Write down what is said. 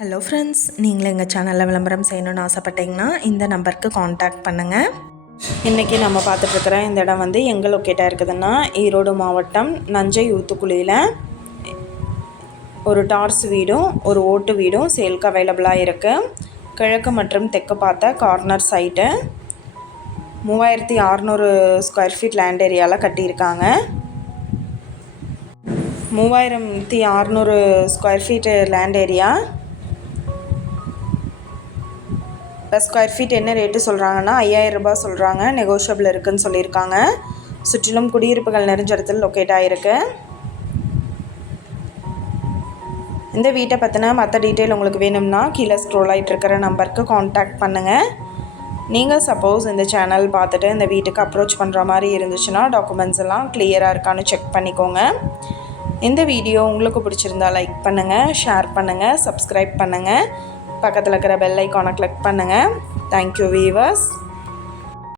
Hello friends நீங்களும் எங்கள் சேனலில் விளம்பரம் செய்யணும்னு ஆசைப்பட்டீங்கன்னா இந்த நம்பருக்கு காண்டாக்ட் பண்ணுங்கள் இன்றைக்கி நம்ம பார்த்துட்ருக்குற இந்த இடம் வந்து எங்கே லொக்கேட்டாக இருக்குதுன்னா ஈரோடு மாவட்டம் நஞ்சை ஊத்துக்குழியில் ஒரு டார்ஸ் வீடும் ஒரு ஓட்டு வீடும் சேல்க்கு அவைலபிளாக இருக்குது கிழக்கு மற்றும் தெற்கு பார்த்த கார்னர் சைட்டு மூவாயிரத்தி அறநூறு ஸ்கொயர் ஃபீட் லேண்ட் ஏரியாவில் கட்டியிருக்காங்க. மூவாயிரத்தி அறநூறு ஸ்கொயர் ஃபீட்டு லேண்ட் ஏரியா இப்போ ஸ்கொயர் ஃபீட் என்ன ரேட்டு சொல்கிறாங்கன்னா ஐயாயிரம் ரூபாய் சொல்கிறாங்க நெகோஷியபிள் இருக்குன்னு சொல்லியிருக்காங்க. சுற்றிலும் குடியிருப்புகள் நிறைஞ்ச இடத்துல லொக்கேட் ஆகிருக்கு இந்த வீட்டை பற்றின மற்ற டீட்டெயில் உங்களுக்கு வேணும்னா கீழே ஸ்க்ரோல் ஆகிட்டு இருக்கிற நம்பருக்கு காண்டாக்ட் பண்ணுங்கள் நீங்கள் சப்போஸ் இந்த சேனல் பார்த்துட்டு இந்த வீட்டுக்கு அப்ரோச் பண்ணுற மாதிரி இருந்துச்சுன்னா டாக்குமெண்ட்ஸ் எல்லாம் கிளியராக இருக்கான்னு செக் பண்ணிக்கோங்க. இந்த வீடியோ உங்களுக்கு பிடிச்சிருந்தா லைக் பண்ணுங்கள் ஷேர் பண்ணுங்கள் சப்ஸ்கிரைப் பண்ணுங்கள் பக்கத்தில் இருக்கிற பெல் ஐக்கானை கிளிக் பண்ணுங்கள் தேங்க்யூ வீவர்ஸ்